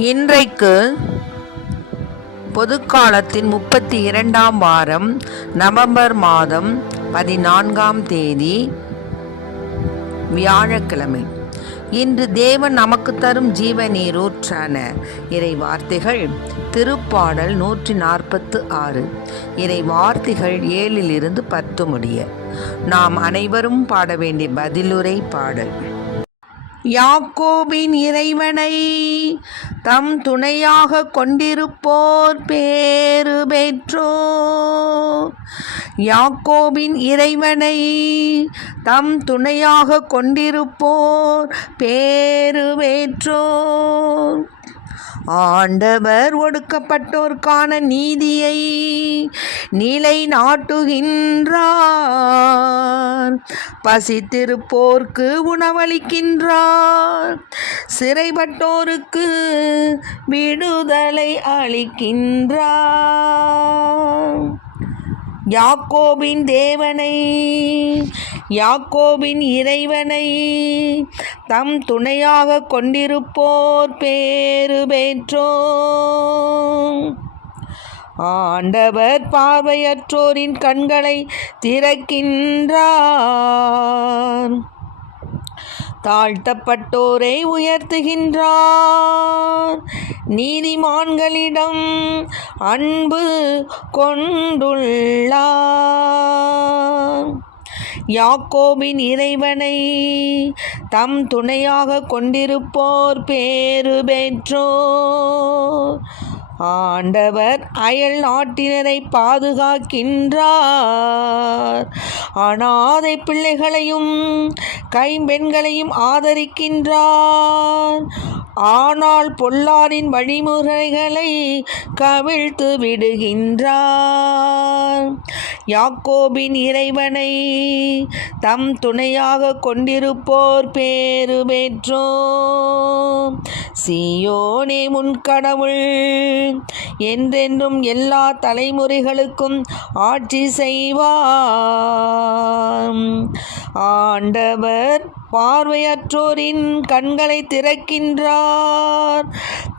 இன்றைக்கு பொதுக்காலத்தின் 32ஆம் வாரம் நவம்பர் மாதம் 14ஆம் தேதி வியாழக்கிழமை. இன்று தேவன் நமக்கு தரும் ஜீவ நீரூற்றான இறை வார்த்தைகள் திருப்பாடல் 146. இறை வார்த்தைகள் 7 10 முடிய. நாம் அனைவரும் பாட வேண்டிய பதிலுரை பாடல். யாக்கோபின் இறைவனை தம் துணையாக கொண்டிருப்போர் பேறு பெற்றோர். யாக்கோபின் இறைவனை தம் துணையாக கொண்டிருப்போர் பேறு பெற்றோர். ஆண்டவர் ஒடுக்கப்பட்டோர்க்கான நீதியை நிலைநாட்டுகின்றார். பசித்திருப்போர்க்கு உணவளிக்கின்றார். சிறைப்பட்டோருக்கு விடுதலை அளிக்கின்றார். யாக்கோபின் தேவனை, யாக்கோபின் இறைவனை தம் துணையாக கொண்டிருப்போர் பேறு பெற்றோர். ஆண்டவர் பார்வையற்றோரின் கண்களை திறக்கின்றார். தாழ்த்தப்பட்டோரை உயர்த்துகின்றார். நீதிமான்களிடம் அன்பு கொண்டுள்ளார். யாக்கோபின் இறைவனை தம் துணையாக கொண்டிருப்போர் பேறு பெற்றோர். ஆண்டவர் அயல் நாட்டினரை பாதுகாக்கின்றார். அனாதை பிள்ளைகளையும் கைம்பெண்களையும் ஆதரிக்கின்றார். ஆனால் பொல்லாரின் வழிமுறைகளை கவிழ்த்து விடுகின்றார். யாக்கோபின் இறைவனை தம் துணையாக கொண்டிருப்போர் பேறு பெற்றோர். சீயோனே முன்கடவுள் என்றென்றும் எல்லா தலைமுறைகளுக்கும் ஆட்சி செய்வார். ஆண்டவர் பார்வையற்றோரின் கண்களை திறக்கின்றார்.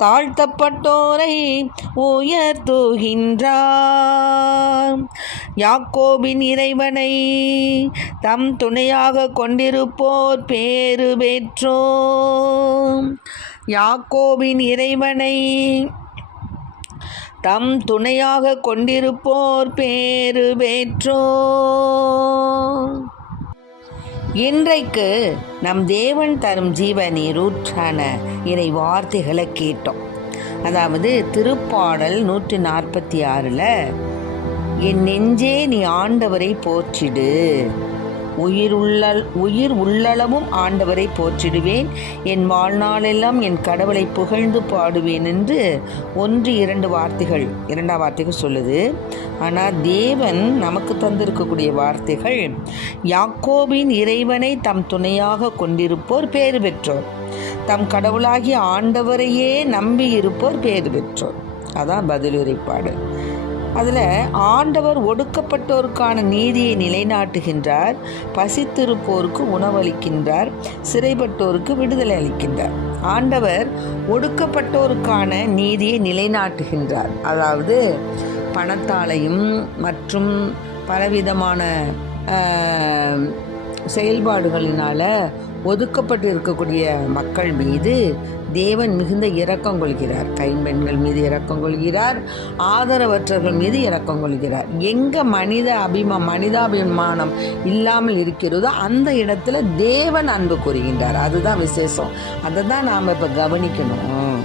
தாழ்த்தப்பட்டோரை உயர்த்துகின்றார். யாக்கோபின் இறைவனை தம் துணையாக கொண்டிருப்போர் பேறு பெற்றோர். யாக்கோபின் இறைவனை தம் துணையாக கொண்டிருப்போர் பேறு பெற்றோர். இன்றைக்கு நம் தேவன் தரும் ஜீவ நீரூற்றான இறை வார்த்தைகளை கேட்டோம். அதாவது திருப்பாடல் 146 என் நெஞ்சே நீ ஆண்டவரை போற்றிடு, உயிர் உள்ளளவும் ஆண்டவரை போற்றிடுவேன், என் வாழ்நாளெல்லாம் என் கடவுளை புகழ்ந்து பாடுவேன் என்று 1-2 வார்த்தைகள் 2ஆம் வார்த்தைகள் சொல்லுது. ஆனால் தேவன் நமக்கு தந்திருக்கக்கூடிய வார்த்தைகள், யாக்கோபின் இறைவனை தம் துணையாக கொண்டிருப்போர் பேறு பெற்றோர். தம் கடவுளாகிய ஆண்டவரையே நம்பி இருப்போர் பேறு பெற்றோர். அதான் பதிலுரை பாடல். அதில் ஆண்டவர் ஒடுக்கப்பட்டோருக்கான நீதியை நிலைநாட்டுகின்றார். பசித்திருப்போருக்கு உணவளிக்கின்றார். சிறைப்பட்டோருக்கு விடுதலை அளிக்கின்றார். ஆண்டவர் ஒடுக்கப்பட்டோருக்கான நீதியை நிலைநாட்டுகின்றார். அதாவது பணத்தாலையும் மற்றும் பலவிதமான செயல்பாடுகளினால் ஒதுக்கப்பட்டு இருக்கக்கூடிய மக்கள் மீது தேவன் மிகுந்த இரக்கம் கொள்கிறார். கைம்பெண்கள் மீது இரக்கம் கொள்கிறார். ஆதரவற்றவர்கள் மீது இரக்கம் கொள்கிறார். எங்கே மனிதாபிமானம் இல்லாமல் இருக்கிறதோ அந்த இடத்துல தேவன் அன்பு கூறுகின்றார். அதுதான் விசேஷம். அதை தான் நாம் இப்போ கவனிக்கணும்.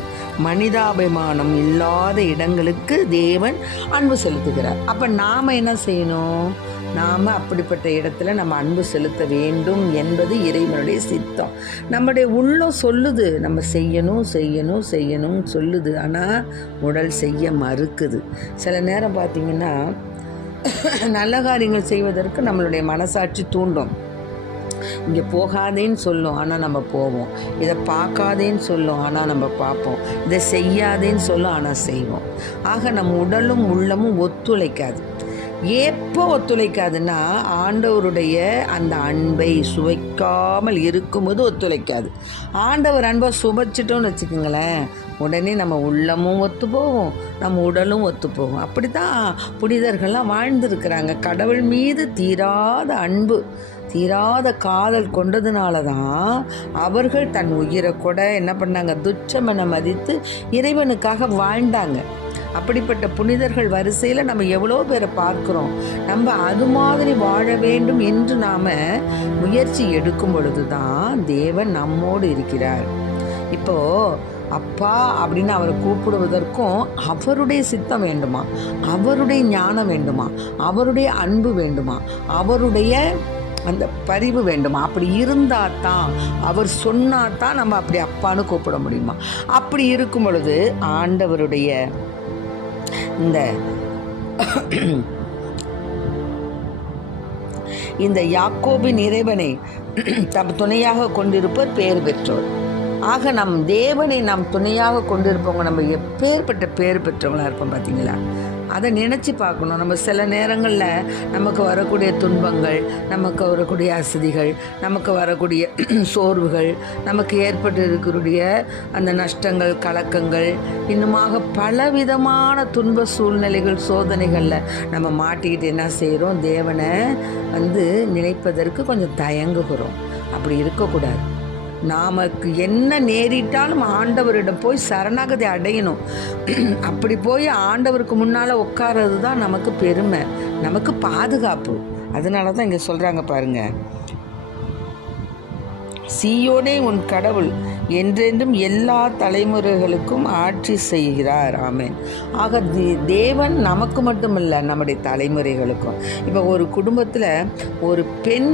மனிதாபிமானம் இல்லாத இடங்களுக்கு தேவன் அன்பு செலுத்துகிறார். அப்போ நாம் என்ன செய்யணும்? நாம் அப்படிப்பட்ட இடத்துல நம்ம அன்பு செலுத்த வேண்டும் என்பது இறைவனுடைய சித்தம். நம்முடைய உள்ளம் சொல்லுது, நம்ம செய்யணும் செய்யணும் செய்யணும் சொல்லுது. ஆனால் உடல் செய்ய மறுக்குது. சில நேரம் பார்த்திங்கன்னா நல்ல காரியங்கள் செய்வதற்கு நம்மளுடைய மனசாட்சி தூண்டும். இங்கே போகாதேன்னு சொல்லும், ஆனால் நம்ம போவோம். இதை பார்க்காதேன்னு சொல்லும், ஆனால் நம்ம பார்ப்போம். இதை செய்யாதேன்னு சொல்லும், ஆனால் செய்வோம். ஆக நம்ம உடலும் உள்ளமும் ஒத்துழைக்காது. எப்போ ஒத்துழைக்காதுன்னா ஆண்டவருடைய அந்த அன்பை சுவைக்காமல் இருக்கும்போது ஒத்துழைக்காது. ஆண்டவர் அன்பை சுவைச்சிட்டோன்னு வச்சுக்கோங்களேன், உடனே நம்ம உள்ளமும் ஒத்து போகும், நம்ம உடலும் ஒத்து போகும். அப்படி தான் புனிதர்கள்லாம் வாழ்ந்துருக்கிறாங்க. கடவுள் மீது தீராத அன்பு, தீராத காதல் கொண்டதுனால தான் அவர்கள் தன் உயிரை கூட என்ன பண்ணாங்க, துச்சமென மதித்து இறைவனுக்காக வாழ்ந்தாங்க. அப்படிப்பட்ட புனிதர்கள் வரிசையில் நம்ம எவ்வளோ பேரை பார்க்குறோம். நம்ம அது மாதிரி வாழ வேண்டும் என்று நாம் முயற்சி எடுக்கும் பொழுது தான் தேவன் நம்மோடு இருக்கிறார். இப்போது அப்பா அப்படின்னு அவரை கூப்பிடுவதற்கும் அவருடைய சித்தம் வேண்டுமா, அவருடைய ஞானம் வேண்டுமா, அவருடைய அன்பு வேண்டுமா, அவருடைய அந்த பரிவு வேண்டுமா. அப்படி இருந்தால் தான், அவர் சொன்னால் தான் நம்ம அப்படி அப்பான்னு கூப்பிட முடியுமா. அப்படி இருக்கும் பொழுது ஆண்டவருடைய இந்த யாக்கோபின் இறைவனை தம் துணையாக கொண்டிருப்போர் பேறு பெற்றோர். ஆக நம் தேவனை நாம் துணையாக கொண்டிருப்பவங்க நம்ம எப்பேற்பட்ட பேர் பெற்றவங்களாக இருப்போம் பார்த்தீங்களா. அதை நினச்சி பார்க்கணும். நம்ம சில நேரங்களில் நமக்கு வரக்கூடிய துன்பங்கள், நமக்கு வரக்கூடிய அசதிகள், நமக்கு வரக்கூடிய சோர்வுகள், நமக்கு ஏற்பட்டு இருக்கக்கூடிய அந்த நஷ்டங்கள், கலக்கங்கள், இன்னுமாக பலவிதமான துன்ப சூழ்நிலைகள், சோதனைகளில் நம்ம மாட்டிக்கிட்டு என்ன செய்கிறோம், தேவனை நினைப்பதற்கு கொஞ்சம் தயங்குகிறோம். அப்படி இருக்கக்கூடாது. நமக்கு என்ன நேரிட்டாலும் ஆண்டவரிடம் போய் சரணாகதி அடையணும். அப்படி போய் ஆண்டவருக்கு முன்னால் உட்கார்றது தான் நமக்கு பெருமை, நமக்கு பாதுகாப்பு. அதனால தான் இங்கே சொல்கிறாங்க பாருங்க, சீயோனே உன் கடவுள் என்றென்றும் எல்லா தலைமுறைகளுக்கும் ஆட்சி செய்கிறார். ஆமென். ஆக தேவன் நமக்கு மட்டுமல்ல, நம்முடைய தலைமுறைகளுக்கும். இப்போ ஒரு குடும்பத்தில் ஒரு பெண்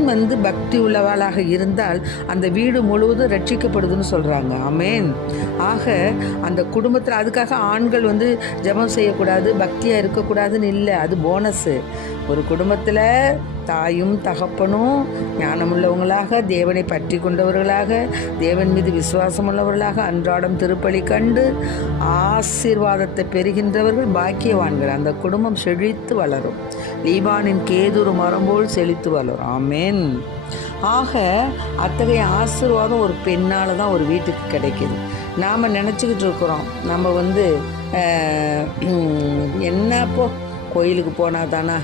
பக்தி உள்ளவளாக இருந்தால் அந்த வீடு முழுவதும் ரட்சிக்கப்படுதுன்னு சொல்கிறாங்க. ஆமென். ஆக அந்த குடும்பத்தில் அதுக்காக ஆண்கள் ஜெபம் செய்யக்கூடாது, பக்தியாக இருக்கக்கூடாதுன்னு இல்லை, அது போனஸு. ஒரு குடும்பத்தில் தாயும் தகப்பனும் ஞானமுள்ளவங்களாக, தேவனை பற்றி கொண்டவர்களாக, தேவன் மீது விசுவாசம் உள்ளவர்களாக அன்றாடம் திருப்பலி கண்டு ஆசீர்வாதத்தை பெறுகின்றவர்கள் பாக்கியவான்கள். அந்த குடும்பம் செழித்து வளரும், லீபானின் கேதுரு மரம் போல் செழித்து வளரும். ஆமென். ஆக அத்தகைய ஆசீர்வாதம் ஒரு பெண்ணால் தான் ஒரு வீட்டுக்கு கிடைக்கிது. நாம் நினச்சிக்கிட்டு இருக்கிறோம், நம்ம என்னப்போ கோயிலுக்கு போனால் தானே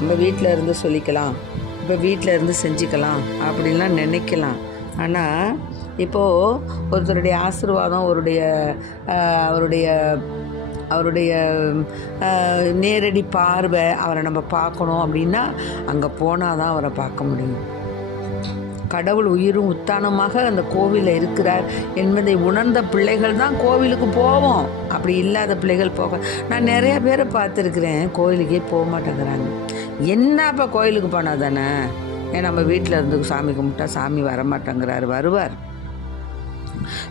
நம்ம வீட்டில் இருந்து சொல்லிக்கலாம், இப்போ வீட்டில் இருந்து செஞ்சுக்கலாம் அப்படின்லாம் நினைக்கலாம். ஆனால் இப்போது ஒருத்தருடைய ஆசீர்வாதம், அவருடைய நேரடி பார்வை, அவரை நம்ம பார்க்கணும் அப்படின்னா அங்கே போனால் தான் அவரை பார்க்க முடியும். கடவுள் உயிரும் உத்தானமாக அந்த கோவிலில் இருக்கிறார் என்பதை உணர்ந்த பிள்ளைகள் தான் கோவிலுக்கு போவோம். அப்படி இல்லாத பிள்ளைகள் போக நான் நிறைய பேரை பார்த்துருக்குறேன், கோவிலுக்கே போக மாட்டேங்கிறாங்க. என்னப்பா கோயிலுக்கு போனால் தானே, ஏன் நம்ம வீட்டில் இருந்து சாமி கும்பிட்டா சாமி வரமாட்டேங்கிறார். வருவார்,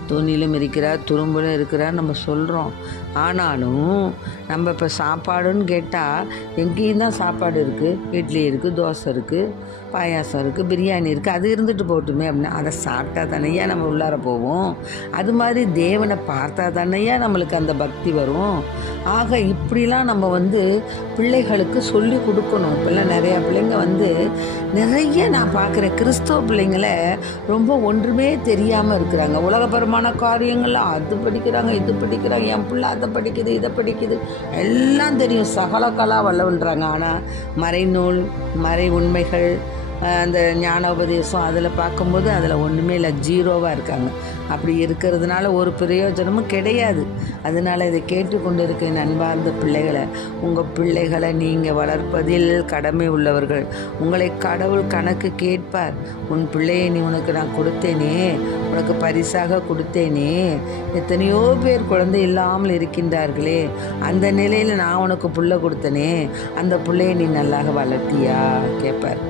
துணியிலும் இருக்கிறார், துரும்பிலும் இருக்கிறார் நம்ம சொல்கிறோம். ஆனாலும் நம்ம இப்போ சாப்பாடுன்னு கேட்டால் எங்கேயும் தான் சாப்பாடு இருக்குது, இட்லி இருக்குது, தோசை இருக்குது, பாயாசம் இருக்குது, பிரியாணி இருக்குது, அது இருந்துட்டு போட்டுமே அப்படின்னா அதை சாப்பிட்டா தானையா நம்ம உள்ளார போவோம். அது மாதிரி தேவனை பார்த்தா தானையா நம்மளுக்கு அந்த பக்தி வரும். ஆக இப்படிலாம் நம்ம பிள்ளைகளுக்கு சொல்லி கொடுக்கணும். இப்போல்லாம் நிறையா பிள்ளைங்க நிறைய நான் பார்க்குற கிறிஸ்தவ பிள்ளைங்களை ரொம்ப ஒன்றுமே தெரியாமல் இருக்கிறாங்க. உலகபரமான காரியங்கள் அது படிக்கிறாங்க, இது படிக்கிறாங்க, என் பிள்ளை அதை படிக்குது, இதை படிக்குது, எல்லாம் தெரியும், சகல கலா வல்லவன்றாங்க. ஆனால் மறைநூல், மறை உண்மைகள், அந்த ஞானோபதேசம் அதில் பார்க்கும்போது அதில் ஒன்றுமே இல்லை, ஜீரோவாக இருக்காங்க. அப்படி இருக்கிறதுனால ஒரு பிரயோஜனமும் கிடையாது. அதனால் இதை கேட்டுக்கொண்டு இருக்க அன்பார்ந்த பிள்ளைகளை, உங்கள் பிள்ளைகளை நீங்கள் வளர்ப்பதில் கடமை உள்ளவர்கள். உங்களை கடவுள் கணக்கு கேட்பார். உன் பிள்ளையை நீ உனக்கு நான் கொடுத்தேனே, உனக்கு பரிசாக கொடுத்தேனே, எத்தனையோ பேர் குழந்தை இல்லாமல் இருக்கின்றார்களே, அந்த நிலையில் நான் உனக்கு பிள்ளை கொடுத்தனே, அந்த பிள்ளையை நீ நல்லாக வளர்த்தியா கேட்பார்.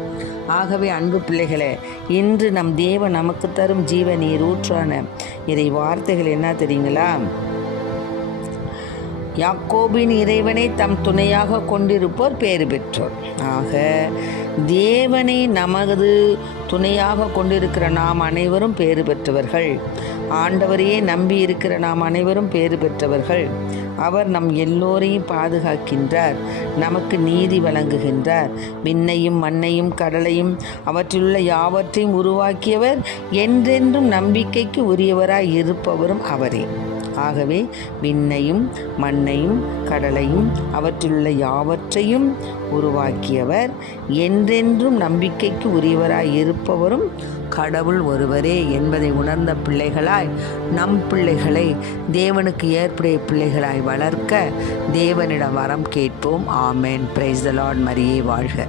ஆகவே அன்பு பிள்ளைகளே, இன்று நம் தேவன் நமக்கு தரும் ஜீவ நீர் ஊற்றான இறை வார்த்தைகள் என்ன தெரியுங்களா? யாக்கோபின் இறைவனை தம் துணையாக கொண்டிருப்போர் பேறு பெற்றோர். ஆக தேவனை நமது துணையாக கொண்டிருக்கிற நாம் அனைவரும் பேறு பெற்றவர்கள். ஆண்டவரையே நம்பி இருக்கிற நாம் அனைவரும் பேறு பெற்றவர்கள். அவர் நம் எல்லோரையும் பாதுகாக்கின்றார், நமக்கு நீதி வழங்குகின்றார். விண்ணையும் மண்ணையும் கடலையும் அவற்றிலுள்ள யாவற்றையும் உருவாக்கியவர், என்றென்றும் நம்பிக்கைக்கு உரியவராய் இருப்பவரும் அவரே. ஆகவே விண்ணையும் மண்ணையும் கடலையும் அவற்றிலுள்ள யாவற்றையும் உருவாக்கியவர், என்றென்றும் நம்பிக்கைக்கு உரியவராய் இருப்பவரும் கடவுள் ஒருவரே என்பதை உணர்ந்த பிள்ளைகளாய் நம் பிள்ளைகளை தேவனுக்கு ஏற்புடைய பிள்ளைகளாய் வளர்க்க தேவனிடம் வரம் கேட்போம். ஆமென். Praise the Lord. மரியே வாழ்க.